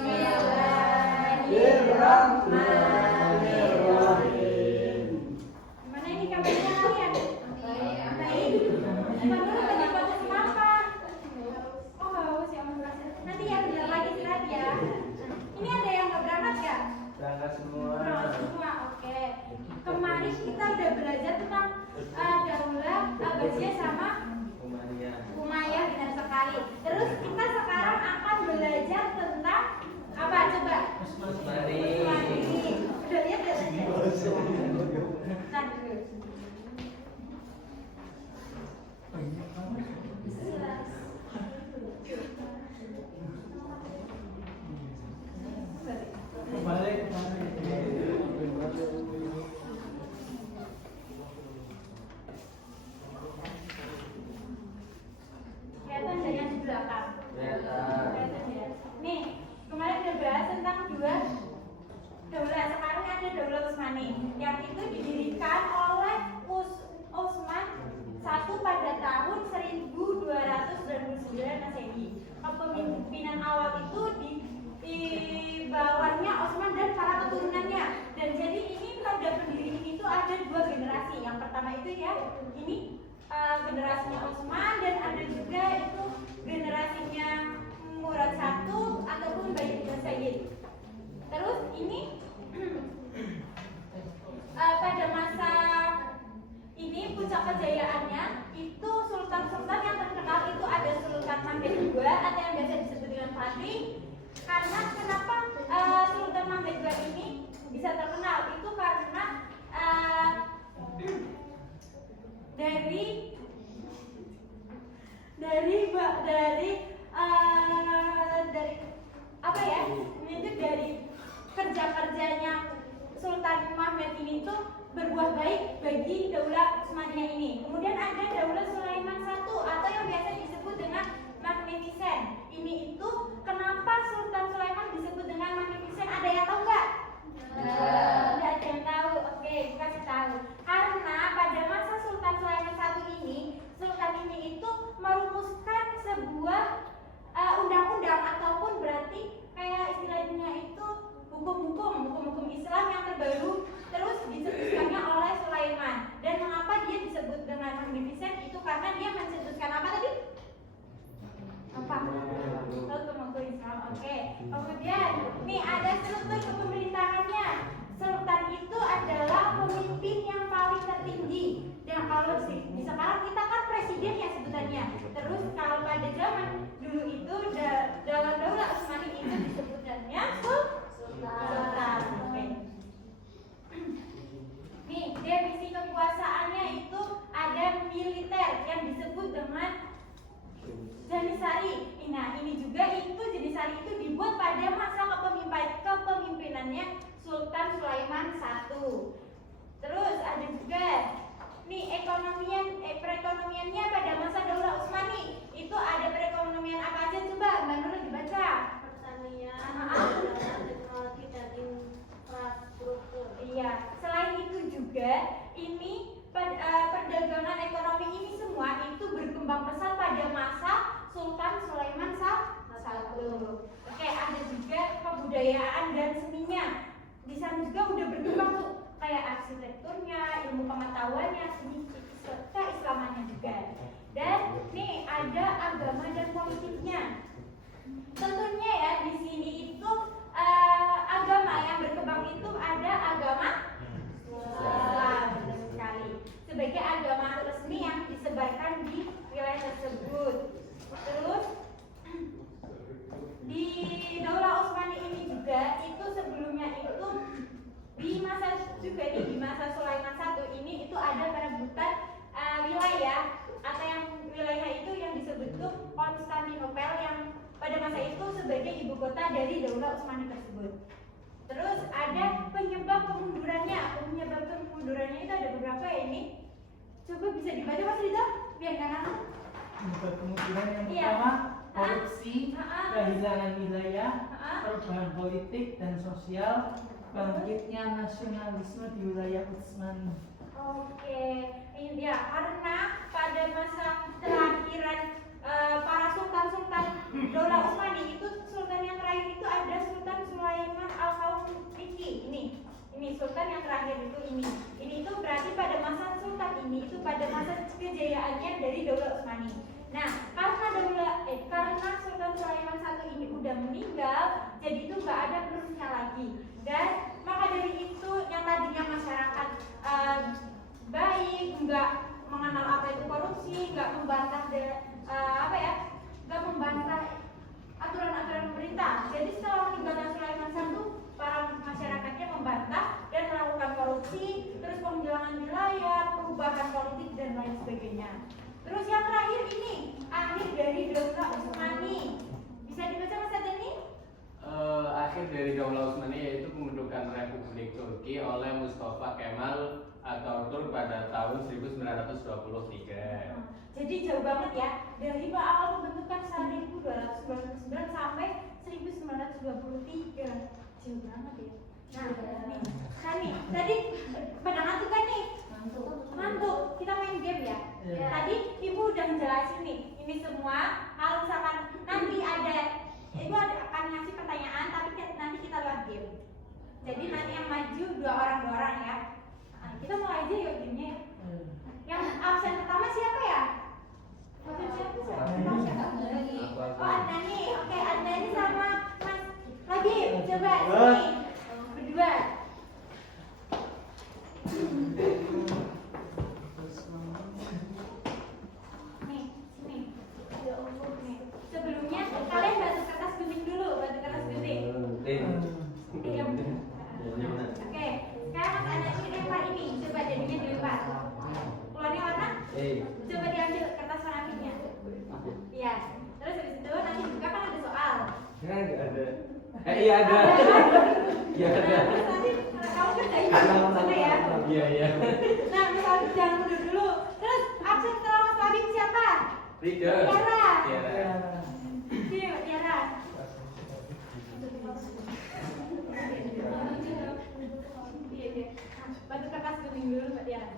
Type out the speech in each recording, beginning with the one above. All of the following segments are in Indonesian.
Bismillahirrahmanirrahim. Gimana ini kabarnya kalian? Baik. Menurut pendapat kenapa? Oh, haus ya Mas. Nanti ya bentar lagi istirahat ya. Ini ada yang nggak berangkat nggak? Berangkat semua. Semua, oke. Kemarin kita udah belajar tentang Daulah Abbasiyah sama Umayyah, benar sekali. Terus kita sekarang akan belajar tentang apa coba? Usmani. Udah lihat ya tadi? Nah, dulu. Kelihatan nggak yang di belakang? Kelihatan ya. Nih, kemarin udah bahas tentang dua daulah. Sekarang ada Daulah Utsmani yang itu didirikan oleh Utsman satu pada tahun 1299 Masehi. Kepemimpinan awal itu di bawahnya Utsman dan para keturunannya. Dan jadi ini pada pendiri ini tuh ada dua generasi. Yang pertama itu ya, ini generasinya Utsman, dan ada juga itu generasinya Murad I ataupun Baitul Sayyid. Terus ini pada masa ini puncak kejayaannya itu sultan-sultan yang terkenal itu ada Sultan Mahmud II atau yang biasa disebut dengan Fatih. Karena kenapa Sultan Mahmud II ini bisa terkenal itu karena dari apa ya? Itu dari kerja-kerjanya Sultan Mahmud ini tuh berbuah baik bagi Daulah Utsmaniyah ini. Kemudian ada Daulah Sulaiman I atau yang biasa disebut dengan Magnificent. Ini itu kenapa Sultan Sulaiman disebut dengan Magnificent? Ada yang tahu nggak? Nggak ada yang tahu. Oke, kasih tahu. Karena pada masa Sultan Sulaiman I ini, Sultan ini itu merumuskan sebuah undang-undang ataupun berarti kayak istilahnya itu hukum-hukum Islam yang terbaru, terus disebutkannya oleh Sulaiman. Dan mengapa dia disebut dengan Magnificent? Itu karena dia mencetuskan apa tadi? Apa? Hukum Islam. Oke. Kemudian nih ada struktur kepemerintahannya. Sultan itu adalah pemimpin yang paling tertinggi. Dan kalau di sekarang kita kan presiden ya sebutannya. Terus kalau pada zaman dulu itu dalam Daulah Utsmani itu disebutkannya Sultan. Oke. Nih, definisi kekuasaannya itu ada militer yang disebut dengan Janisari. Nah, ini juga itu Janisari itu dibuat pada masa kepemimpinannya Sultan Sulaiman I. Terus ada juga nih perekonomiannya pada masa Daulah Utsmani. Itu ada perekonomian apa aja coba Mbak Nurul dibaca? Pertanian, teknologi dan infrastruktur. Iya, selain itu juga ini perdagangan ekonomi ini semua itu berkembang pesat pada masa Sultan Sulaiman I. Oke, ada juga kebudayaan dan seninya. Di sana juga udah berkembang tuh kayak arsitekturnya, ilmu pengetahuannya, seni keislamannya juga. Dan nih ada agama dan politiknya. Tentunya ya di sini itu agama yang berkembang itu ada agama Islam, benar sekali. Sebagai agama resmi yang disebarkan di wilayah tersebut. Terus di Daulah Utsmani ini juga itu sebelumnya itu di masa Sulaiman I ini itu ada perebutan wilayah atau yang wilayah itu yang disebut tuh Konstantinopel yang pada masa itu sebagai ibu kota dari Daulah Utsmani tersebut. Terus ada penyebab kemundurannya. Penyebab kemundurannya itu ada beberapa ya ini. Coba bisa dibaca Mas Rita biar kanan. Penyebab kemunduran yang Iya. pertama korupsi, kehilangan wilayah, perubahan politik dan sosial, bangkitnya nasionalisme di wilayah Utsmani. Oke, ini ya karena pada masa terakhiran para sultan-sultan Daulah Utsmani itu sultan yang terakhir itu ada Daula Utsmani. Nah, karena Sultan Sulaiman I ini udah meninggal, jadi itu nggak ada penerusnya lagi. Dan maka dari itu yang tadinya masyarakat baik, nggak mengenal apa itu korupsi, nggak membantah nggak membantah aturan-aturan pemerintah. Jadi setelah meninggalnya Sulaiman I, para masyarakatnya membantah dan melakukan korupsi, terus penghilangan wilayah, perubahan politik dan lain sebagainya. Terus yang terakhir ini akhir dari Daula Utsmani. Bisa dibaca Mas Adani? Akhir dari Daula Utsmani yaitu pembentukan Republik Turki oleh Mustafa Kemal Atatürk pada tahun 1923. Jadi jauh banget ya, dari awal pembentukan 1299 sampai 1923. Jauh banget ya. Nah, nih, tadi pada ngantuk kan nih? Ngantuk. Kita main game ya. Tadi Ibu udah menjelasin nih, ini semua kalau misalkan nanti Ibu akan ngasih pertanyaan, tapi nanti kita lewat game. Jadi nanti yang maju dua orang ya. Nah, kita mulai aja yuk gamenya ya. Yang absen pertama siapa ya? Absen siapa? Oh, Adnani. Oke, Adnani sama Mas Labib. Coba sini. Berdua. Nih, sini. Nih. Sebelumnya kalian batu kertas gunting dulu, batu kertas gunting. Oke, sekarang Mas Adnani lempar ini. Coba jadinya dilempar. Keluarnya warna? Coba diambil kertas warna pinknya. Iya. Terus habis itu nanti juga kan ada soal. Nggak ada. Iya ada. Iya ada. Terus nanti kamu kerjain sana ya. Iya. Nah, Mas Labib jangan mundur dulu. Terus absen setelah Mas Labib siapa? Leader. Tiara. Tiara. Sini Mbak Tiara. Iya. Batu kertas kuning dulu Mbak Tiara.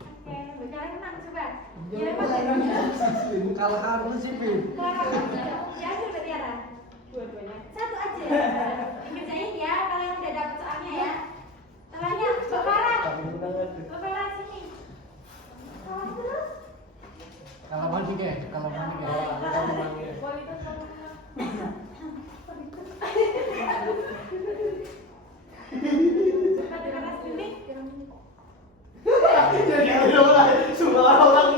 Oke, Mbak Tiara menang coba. Iya, Mbak. Kalah aku sih, Pin. Ya, Mbak Tiara. Dua-duanya. Satu aja. Dikerjain ya, kalau yang udah dapet soalnya ya. Soalnya Mbak Farah. Mbak Farah sini. Kawan terus. Kalau mandi deh, kalau mandi deh. Kualitas kamu. Batu kertas kuning. Ulang lagi.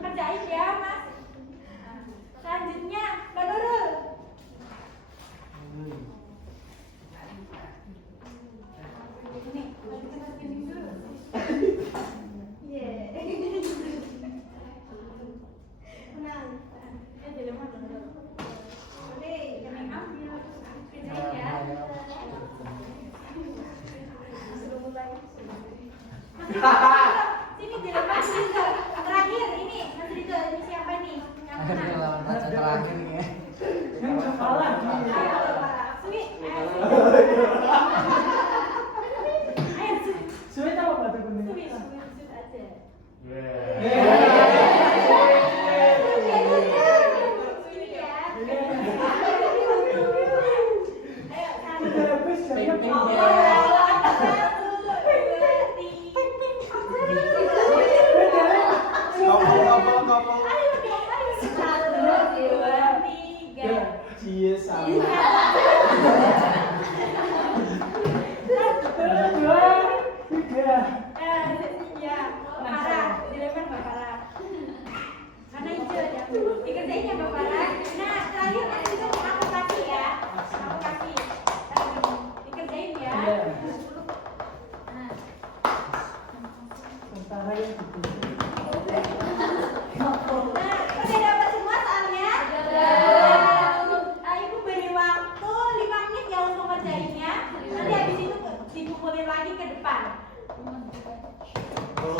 Kerjain ya Mas. Selanjutnya Mbak Nurul. Ini kita spinning dulu. Menang. Jadi mana? Oke, yang ambil. Kerjain ya. Suruh mulai. Sini jadi Mas Rizal. Terakhir ini Mas Rizal, ini siapa nih? Yang menang. Baca terakhir nih ya. Yang kepala. Sini. Ayo sini. Sulit apa batu kuning? Sini aja. Cie sama. Dikerjain ya Mbak Farah. Nah, terakhir nanti itu aku kasih ya. Aku kasih. Dikerjain ya. Nah. Tentara yang itu. Nah, udah dapat semua soalnya? Ibu beri waktu 5 menit ya untuk ngerjainnya. Nanti habis itu dikumpulin lagi ke depan. Kalau